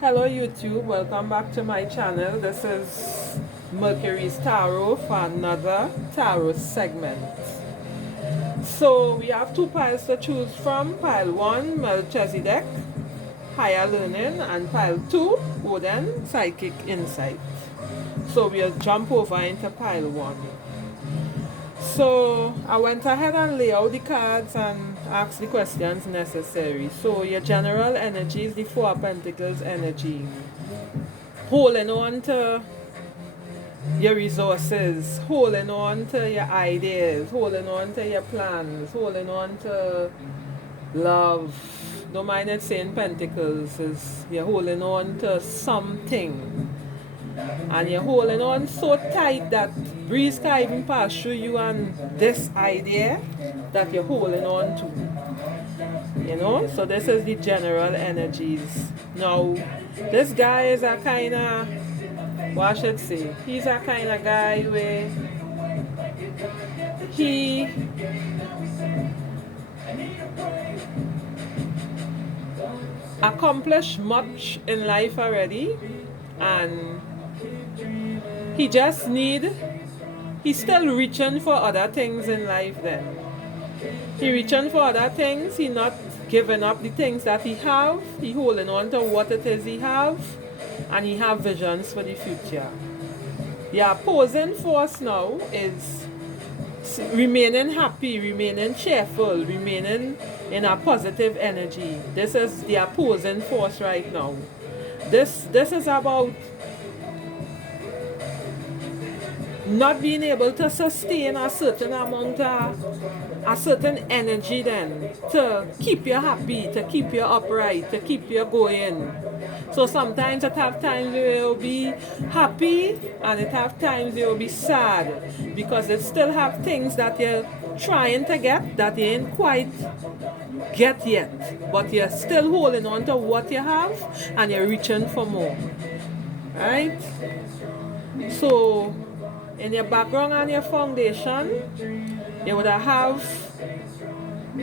Hello YouTube, welcome back to my channel. This is Mercury's Tarot for another tarot segment. So we have two piles to choose from. Pile 1, Melchizedek, Higher Learning, and pile 2, Odin, Psychic Insight. So we'll jump over into pile 1. So I went ahead and lay out the cards and asked the questions necessary. So your general energy is the Four of Pentacles energy. Holding on to your resources, holding on to your ideas, holding on to your plans, holding on to love. Don't mind it saying pentacles, is you're holding on to something. And you're holding on so tight that breeze can even pass through you and this idea that you're holding on to. You know, so this is the general energies. Now, this guy is a kind of, what I should say, he's a kind of guy where he accomplished much in life already, and he's still reaching for other things in life then. He reaching for other things, he not giving up the things that he have, he holding on to what it is he have, and he have visions for the future. The opposing force now is remaining happy, remaining cheerful, remaining in a positive energy. This is the opposing force right now. This is about not being able to sustain a certain amount of a certain energy then to keep you happy, to keep you upright, to keep you going. So sometimes it have times you'll be happy and it have times you'll be sad because it still have things that you're trying to get that you ain't quite get yet, but you're still holding on to what you have and you're reaching for more. Right? So in your background and your foundation, you would have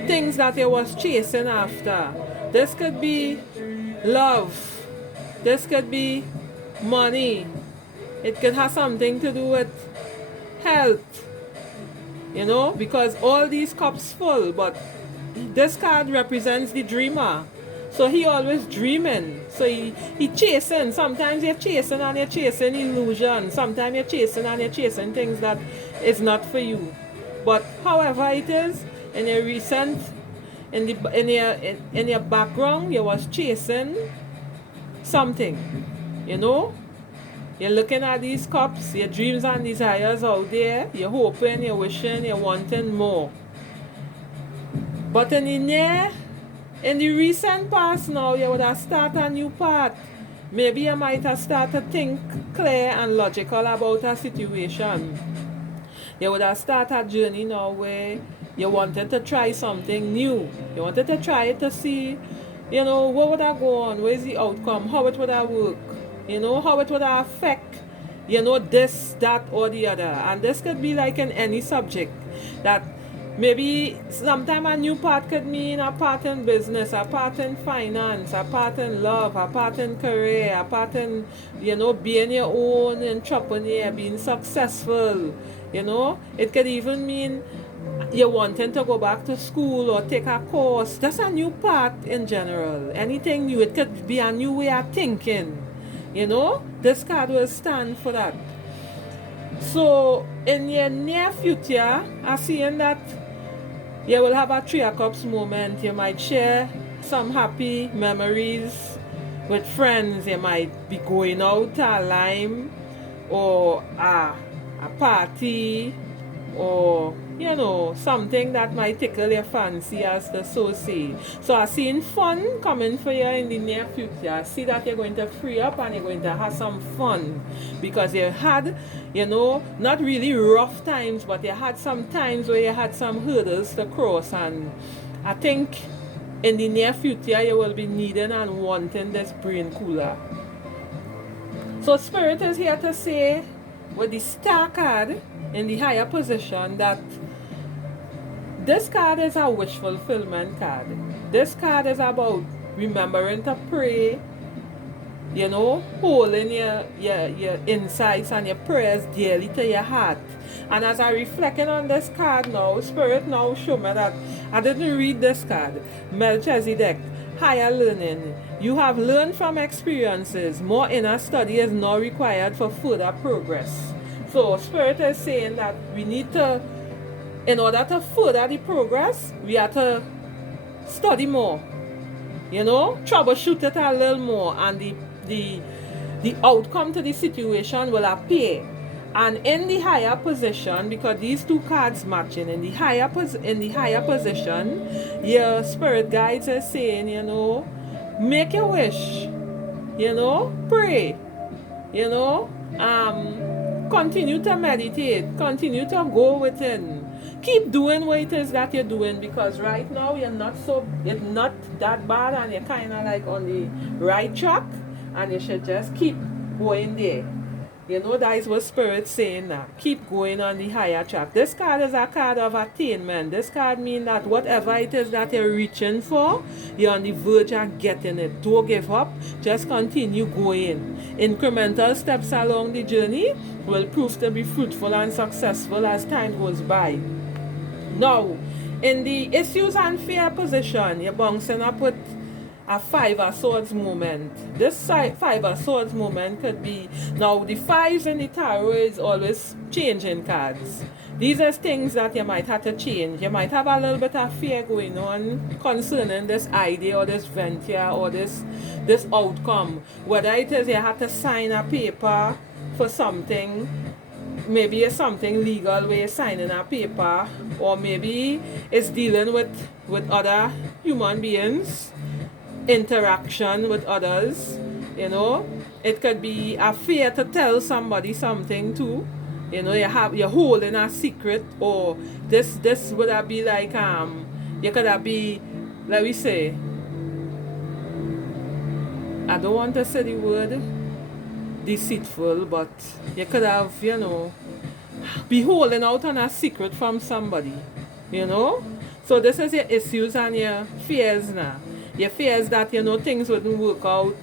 things that you was chasing after. This could be love. This could be money. It could have something to do with health. You know, because all these cups full, but this card represents the dreamer. So he always dreaming. So he chasing. Sometimes you're chasing and you're chasing illusion. Sometimes you're chasing and you're chasing things that is not for you. But however it is, in your recent, in your background, you was chasing something. You know? You're looking at these cups, your dreams and desires out there. You're hoping, you're wishing, you're wanting more. But in the recent past now, you would have started a new path. Maybe you might have started to think clear and logical about a situation. You would have started a journey now where you wanted to try something new. You wanted to try it to see, you know, what would have go on, where's the outcome, how it would have work, you know, how it would have affect, you know, this, that, or the other. And this could be like in any subject that maybe sometime a new part could mean a part in business, a part in finance, a part in love, a part in career, a part in, you know, being your own entrepreneur, being successful, you know. It could even mean you're wanting to go back to school or take a course. That's a new part in general. Anything new. It could be a new way of thinking, you know. This card will stand for that. So in your near future, I'm seeing that you will have a Three of Cups moment. You might share some happy memories with friends. You might be going out to a lime or a party, or, you know, something that might tickle your fancy, as the so say. So I'm seeing fun coming for you in the near future. I see that you're going to free up and you're going to have some fun because you had, you know, not really rough times, but you had some times where you had some hurdles to cross. And I think in the near future you will be needing and wanting this brain cooler. So Spirit is here to say with the Star card in the higher position that this card is a wish fulfillment card. This card is about remembering to pray holding your insights and your prayers dearly to your heart. And as I reflecting on this card now, Spirit now show me that I didn't read this card. Melchizedek, higher learning. You have learned from experiences. More inner study is now required for further progress. So Spirit is saying that we need to, in order to further the progress, we have to study more. Troubleshoot it a little more, and the outcome to the situation will appear. And in the higher position, because these two cards matching, in the higher position, your spirit guides are saying, make a wish, pray, continue to meditate, continue to go within. Keep doing what it is that you're doing, because right now it's not that bad, and you're kind of like on the right track, and you should just keep going there. That is what Spirit's saying now. Keep going on the higher track. This card is a card of attainment. This card means that whatever it is that you're reaching for, you're on the verge of getting it. Don't give up. Just continue going. Incremental steps along the journey will prove to be fruitful and successful as time goes by. Now, in the issues and fear position, you're bouncing up with a Five of Swords moment. This Five of Swords moment could be, now the fives in the tarot is always changing cards. These are things that you might have to change. You might have a little bit of fear going on concerning this idea or this venture or this outcome. Whether it is you have to sign a paper for something, maybe it's something legal where you're signing a paper, or maybe it's dealing with other human beings, interaction with others. It could be a fear to tell somebody something too. You're holding a secret, or this would have be like you could have be, let me say, I don't want to say the word deceitful, but you could have, be holding out on a secret from somebody, So this is your issues and your fears now. Your fears that, things wouldn't work out.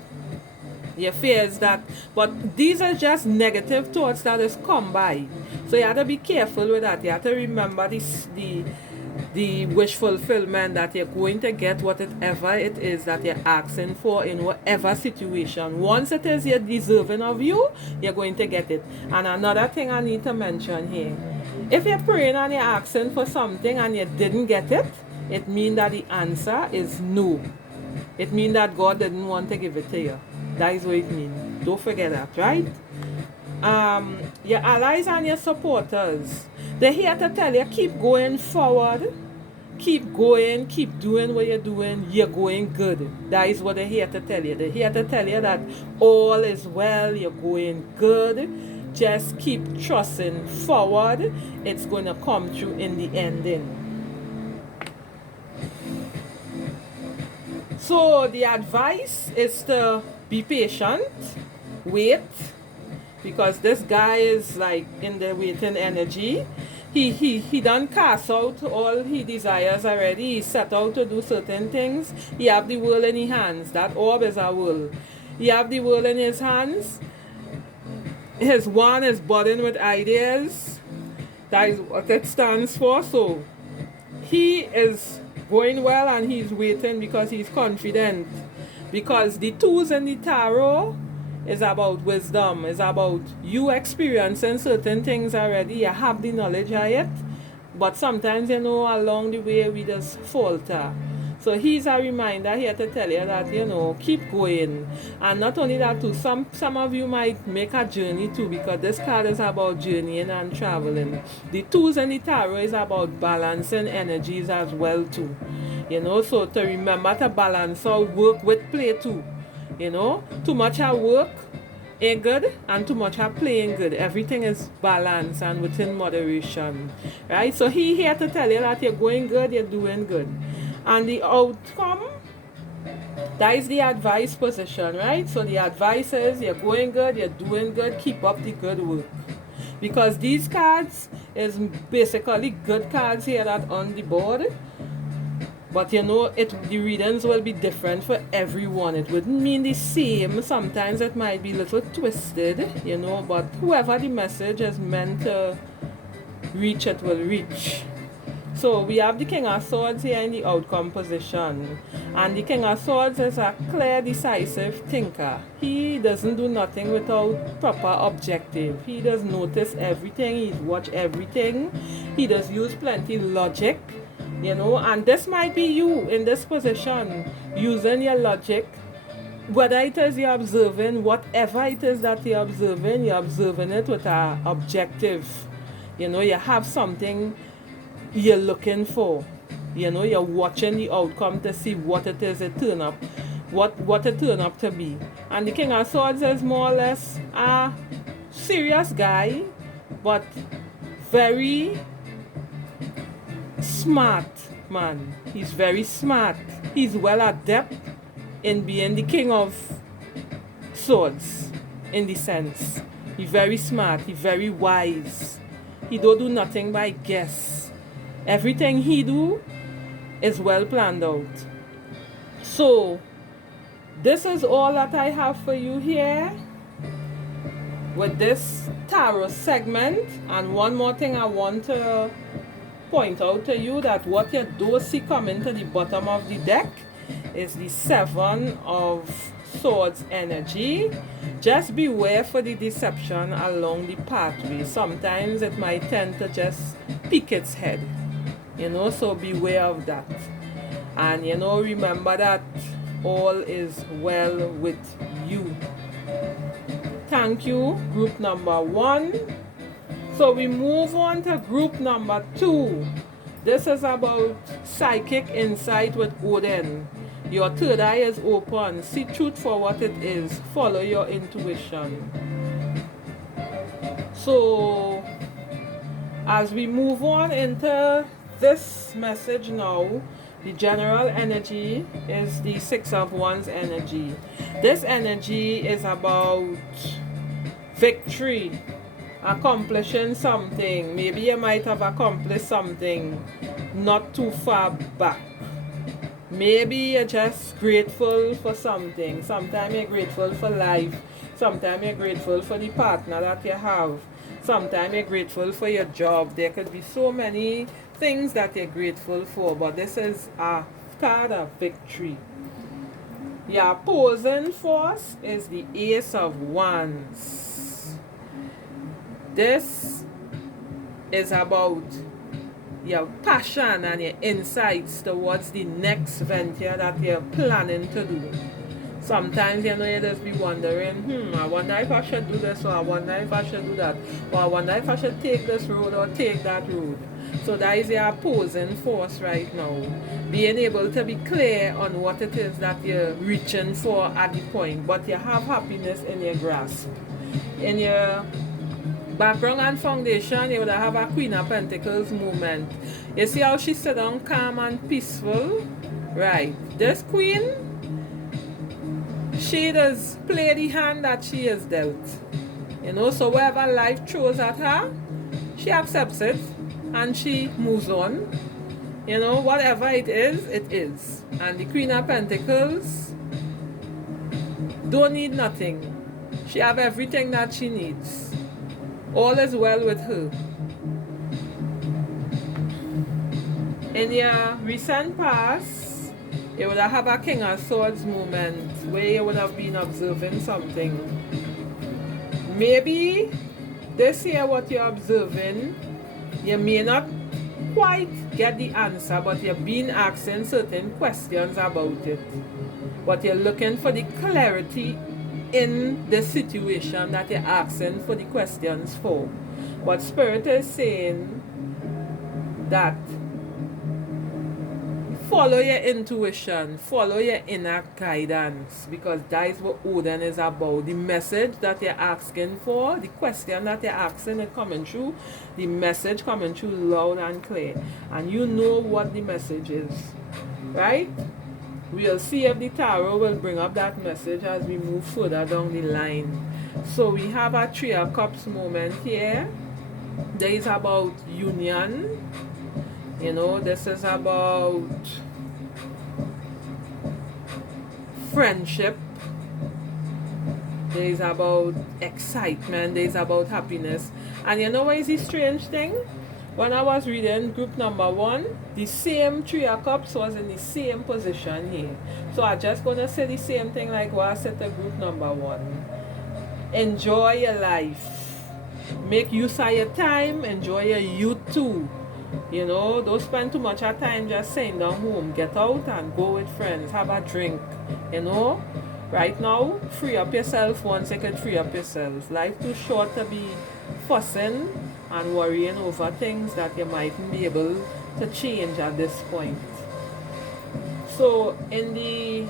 Your fears that, but these are just negative thoughts that has come by. So you have to be careful with that. You have to remember the wish fulfillment, that you're going to get whatever it is that you're asking for in whatever situation. Once it is you're deserving of you're going to get it. And another thing I need to mention here, if you're praying and you're asking for something and you didn't get it, it means that the answer is no. It means that God didn't want to give it to you. That is what it means. Don't forget that, right? Your allies and your supporters, they're here to tell you, keep going forward. Keep going, keep doing what you're doing. You're going good. That is what they're here to tell you. They're here to tell you that all is well. You're going good. Just keep trusting forward. It's going to come through in the ending. So the advice is to be patient, wait, because this guy is like in the waiting energy. He done cast out all he desires already. He set out to do certain things. He have the world in his hands. That orb is a world. He have the world in his hands. His one is burdened with ideas. That is what it stands for. So he is going well, and he's waiting because he's confident. Because the tools in the tarot is about wisdom, is about you experiencing certain things already. You have the knowledge of it, but sometimes along the way we just falter. So he's a reminder here to tell you that keep going. And not only that too, some of you might make a journey too, because this card is about journeying and traveling. The tools in the tarot is about balancing energies as well too. So to remember to balance out work with play too. Too much of work ain't good, and too much of play ain't good. Everything is balanced and within moderation, right? So he here to tell you that you're going good, you're doing good. And the outcome, that is the advice position, right? So the advice is you're going good, you're doing good, keep up the good work. Because these cards is basically good cards here that on the board. But you know, the readings will be different for everyone. It wouldn't mean the same. Sometimes it might be a little twisted, you know, but whoever the message is meant to reach, it will reach. So we have the King of Swords here in the outcome position. And the King of Swords is a clear, decisive thinker. He doesn't do nothing without proper objective. He does notice everything, he watch everything. He does use plenty logic, you know, and this might be you in this position, using your logic. Whether it is you're observing, whatever it is that you're observing it with an objective. You know, you have something you're looking for. You know, you're watching the outcome to see what it is it turn up, what it turn up to be. And the King of Swords is more or less a serious guy, but very smart man. He's very smart. He's well adept in being the King of Swords, in the sense. He's very smart, he's very wise. He don't do nothing by guess. Everything he do is well planned out. So, this is all that I have for you here with this tarot segment. And one more thing I want to point out to you, that what you do see coming to the bottom of the deck is the Seven of Swords energy. Just beware for the deception along the pathway. Sometimes it might tend to just peek its head, you know, so beware of that. And you know, remember that all is well with you. Thank you, group number 1. So we move on to group number 2. This is about psychic insight with Odin. Your third eye is open. See truth for what it is. Follow your intuition. So, as we move on into this message now, the general energy is the Six of Wands energy. This energy is about victory, accomplishing something. Maybe you might have accomplished something not too far back. Maybe you're just grateful for something. Sometimes you're grateful for life. Sometimes you're grateful for the partner that you have. Sometimes you're grateful for your job. There could be so many things that you're grateful for, but this is a card of victory. Your opposing force is the Ace of Wands. This is about your passion and your insights towards the next venture that you're planning to do. Sometimes, you know, you just be wondering, I wonder if I should do this, or I wonder if I should do that, or I wonder if I should take this road or take that road. So that is your opposing force right now. Being able to be clear on what it is that you're reaching for at the point, but you have happiness in your grasp. In your background and foundation, you would have a Queen of Pentacles moment. You see how she sit down calm and peaceful? Right. This queen, she does play the hand that she is dealt. You know, so whatever life throws at her, she accepts it and she moves on. You know, whatever it is, it is. And the Queen of Pentacles don't need nothing. She have everything that she needs. All is well with her. In your recent past, you would have a King of Swords moment where you would have been observing something. Maybe this year what you're observing, you may not quite get the answer, but you've been asking certain questions about it. But you're looking for the clarity in the situation that you're asking for the questions for. But Spirit is saying that follow your intuition, follow your inner guidance, because that is what Odin is about. The message that you're asking for, the question that you're asking is coming through, the message coming through loud and clear. And you know what the message is, right? We'll see if the tarot will bring up that message as we move further down the line. So we have a Three of Cups moment here. There is about union. You know, this is about friendship, there is about excitement, there is about happiness. And you know what is the strange thing? When I was reading group number 1, the same 3 of cups was in the same position here. So I just gonna say the same thing like what I said to group number 1. Enjoy your life. Make use of your time. Enjoy your youth too. You know, don't spend too much of time just sitting down home. Get out and go with friends. Have a drink. You know, right now, free up yourself once you can free up yourself. Life too short to be fussing and worrying over things that you mightn't be able to change at this point. So, in the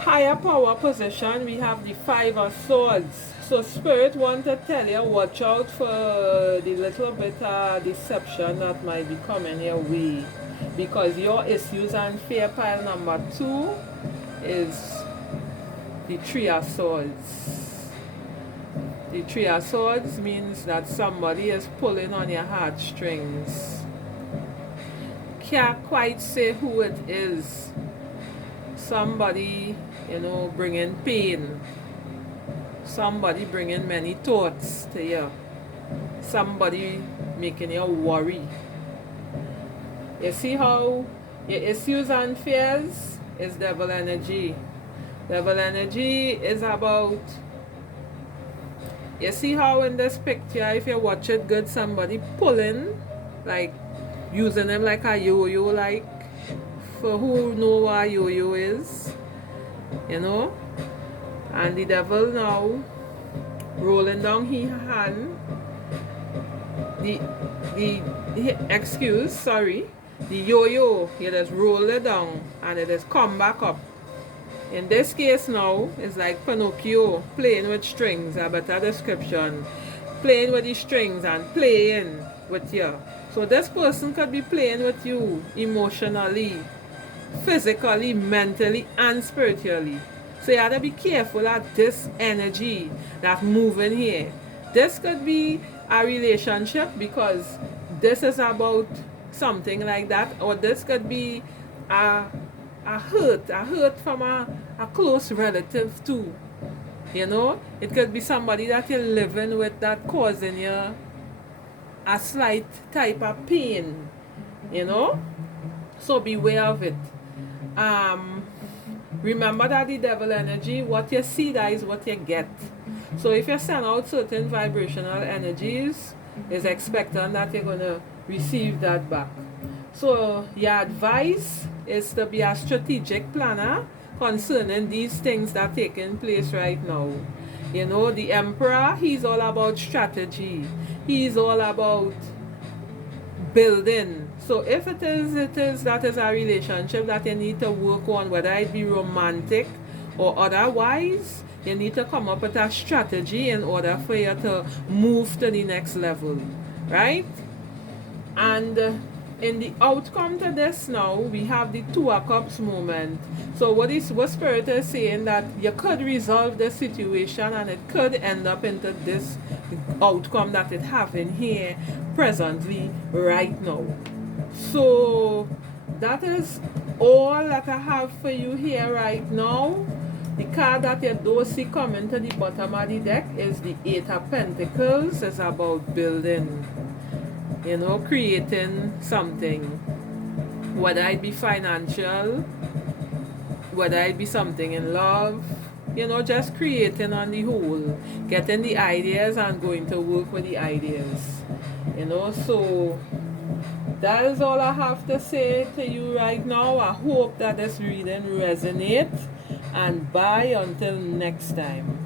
higher power position, we have the 5 of Swords. So Spirit want to tell you, watch out for the little bit of deception that might be coming your way. Because your issues and fear pile number 2 is the 3 of Swords. The 3 of Swords means that somebody is pulling on your heartstrings. Can't quite say who it is. Somebody, you know, bringing pain. Somebody bringing many thoughts to you. Somebody making you worry. You see how your issues and fears is devil energy. Devil energy is about, you see how in this picture, if you watch it good, somebody pulling, like using them like a yo-yo, like, for who know what yo-yo is, you know. And the devil now rolling down his hand, the yo-yo, you just roll it down and it just come back up. In this case now, it's like Pinocchio playing with strings, a better description. Playing with the strings and playing with you. So this person could be playing with you emotionally, physically, mentally, and spiritually. So you have to be careful of this energy that's moving here. This could be a relationship because this is about something like that, or this could be a hurt from a close relative too. You know, it could be somebody that you're living with that causing you a slight type of pain. You know, so beware of it. Remember that the devil energy, what you see, that is what you get. So if you send out certain vibrational energies, is expecting that you're going to receive that back. So your advice is to be a strategic planner concerning these things that are taking place right now. You know, the Emperor, he's all about strategy. He's all about building. So if that is a relationship that you need to work on, whether it be romantic or otherwise, you need to come up with a strategy in order for you to move to the next level, right? And in the outcome to this now, we have the 2 of Cups moment. So what Spirit is saying, that you could resolve the situation and it could end up into this outcome that it having here presently right now. So that is all that I have for you here right now. The card that you don't see coming to the bottom of the deck is the 8 of Pentacles. It's about building, you know, creating something, whether it be financial, whether it be something in love, you know, just creating on the whole, getting the ideas and going to work with the ideas, you know. So that is all I have to say to you right now. I hope that this reading resonates, and bye until next time.